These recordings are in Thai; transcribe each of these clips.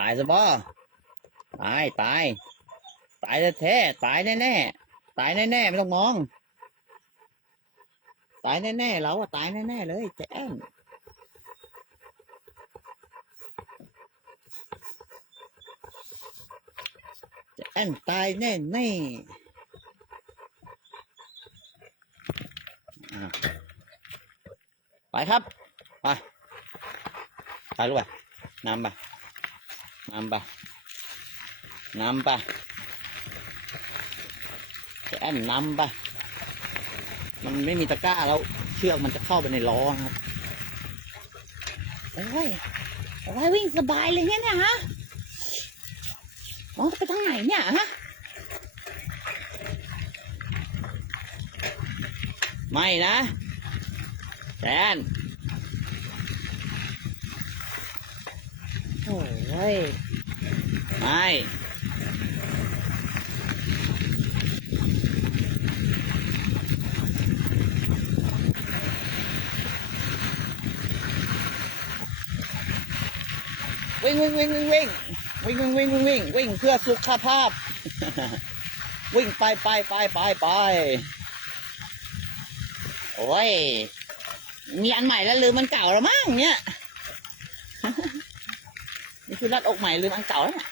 ตายซะบ่ตายตาย ตายแท้ตายแน่ๆตายแน่ๆไม่ต้องมอง ตายแน่ๆเราอะตายแน่ๆเลยแจ้นแจ้นตายแน่ๆอ่ไปครับ ไป ไปลูกไปนำไป นำไปนำไปแจ้นนำไปมันไม่มีตะกร้าแล้วเชือกมันจะเข้าไปในล้อครับ โอ้ย โอ้ยวิ่งสบายเลยเนี่ยนี่ยฮะมองไปทางไหนเนี่ยฮะ ไม่นะแซน โอ้ยไม่วิ่งวิ่งวิ่งวิ่งวิ่งวิ่งวิ่งวิ่งวิ่งวิ่งวิ่งเพื่อสุขภาพ วิ่งไปไปไปไปไปโอ้ยมีอันใหม่แล้วลืมอันเก่าแล้วมั้งเนี่ย นี่คือรัดอกใหม่ลืมอันเก่าแล้วเนี่ย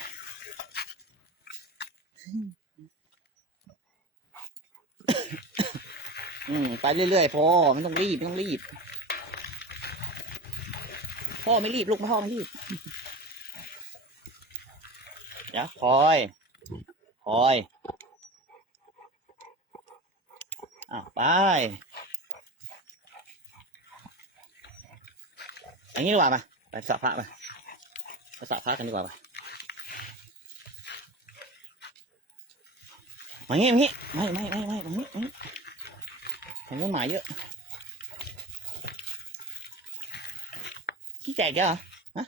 อืมไปเรื่อยๆพ่อไม่ต้องรีบไม่ต้องรีบ พ่อไม่รีบลูกพ่อไม่รีบเดี๋ยวคอยคอยอะไปอย่างนี้ดีกว่าปะไปสระพระไป ไปสระพระกันดีกว่าไปมางี้มางี้ไม่ไม่ไม่ไม่มางี้มางี้เห็นต้นหมาเยอะขี้แตกเหรอฮะ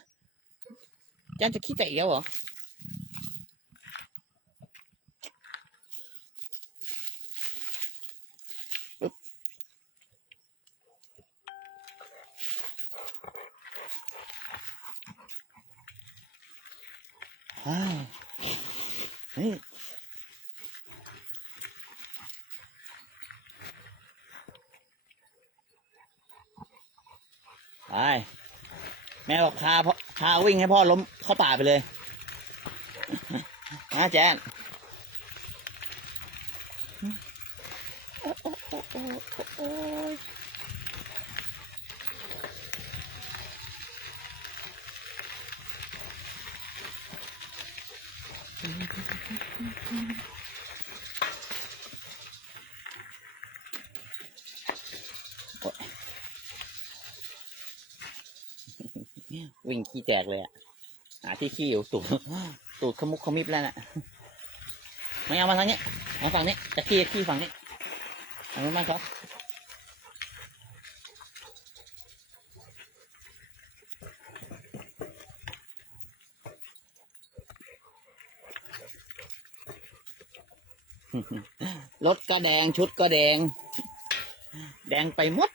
จันจะขี้แตกเหรอ อ้าวเฮ้ยไปแม่บอกพาพาวิ่งให้พ่อล้มเข้าป่าไปเลยนะแจน วิ่งขี้แตกเลยอะ หาที่ขี้อยู่ตูดตูดขมุกขมิบแล้วน่ะไม่เอามาทางนี้มาฝั่งนี้ จะขี้จะขี้ฝั่งนี้ทางนู้นบ้า รับรถก็แดงชุดก็แดง แดงไปหมด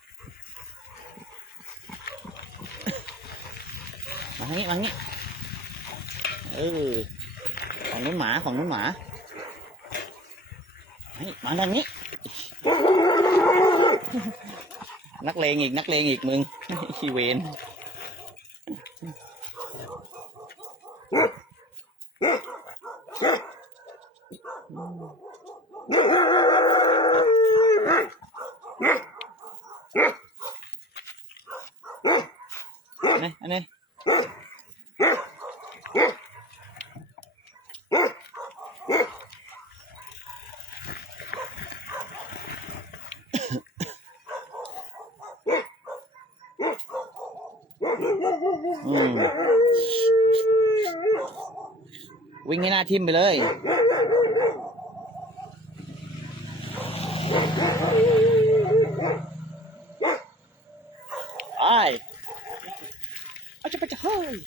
มาทางนี้มาทางนี้เออของนู้นหมาของนู้นหมาเฮ้ยมาทางนี้ นักเลงอีกนักเลงอีกมึงขี้เวนอั นนี้อันนี้อืมวิ่งให้หน้าทิ่มไปเลยไปเอ Acha pacha hoi.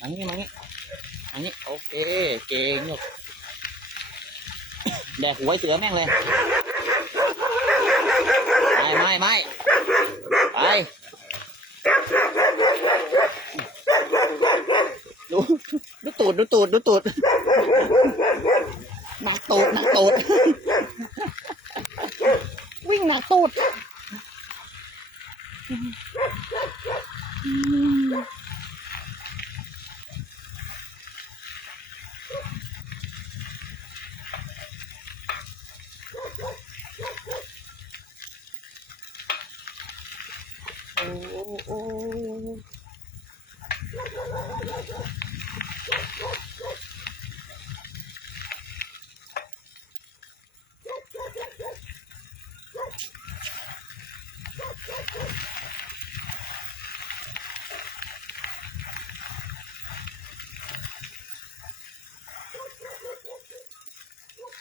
Mangi, mangi. อันนี้โอเค เก่งลูกแดกหัวเสือแม่งเลย ไม่ไม่ไม่ไปดูดูตูดดูตูดดูตูดหนักตูดหนักตูด วิ่งหนักตูด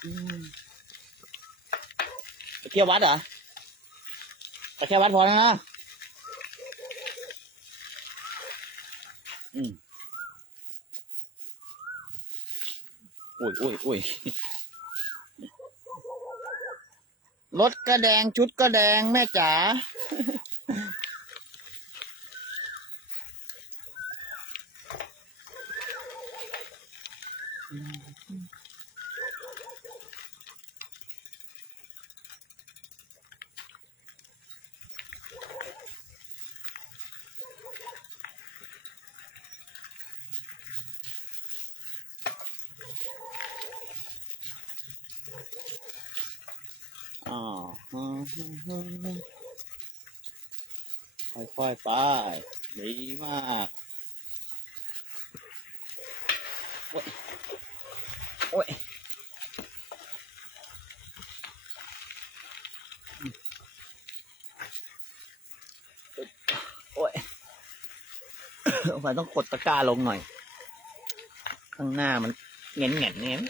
ไปเที่ยววัดเหรอไปแค่วัดพอแล้วนะอืมอุ้ยอุ้ยอุ้ยรถก็แดงชุดก็แดงแม่จ๋าอ๋ อค่อยๆไปดีมากโอ้ยโอ้ยโอ้ยไปต้องกดตะกร้าลงหน่อย ข้างหน้ามันเงี้ยเงี้ยเงี้ยน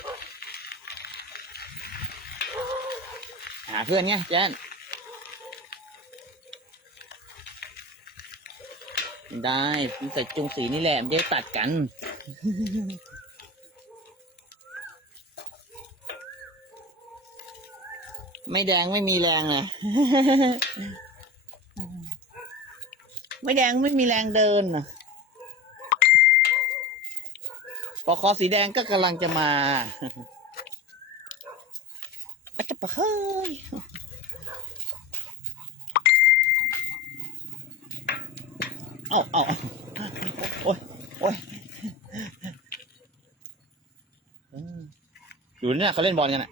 หาเพื่อนเนี่ยแจนได้ใส่จุงสีนี่แหละมันจะได้ตัดกัน ไม่แดงไม่มีแรงเลยไม่แดงไม่มีแรงเดินน่ะปอคอสีแดงก็กำลังจะมา อะจะปะเฮ้ยเอาเอาโอ้ยโอ้ยอืมอยู่เนี่ยเขาเล่นบอลกันอะ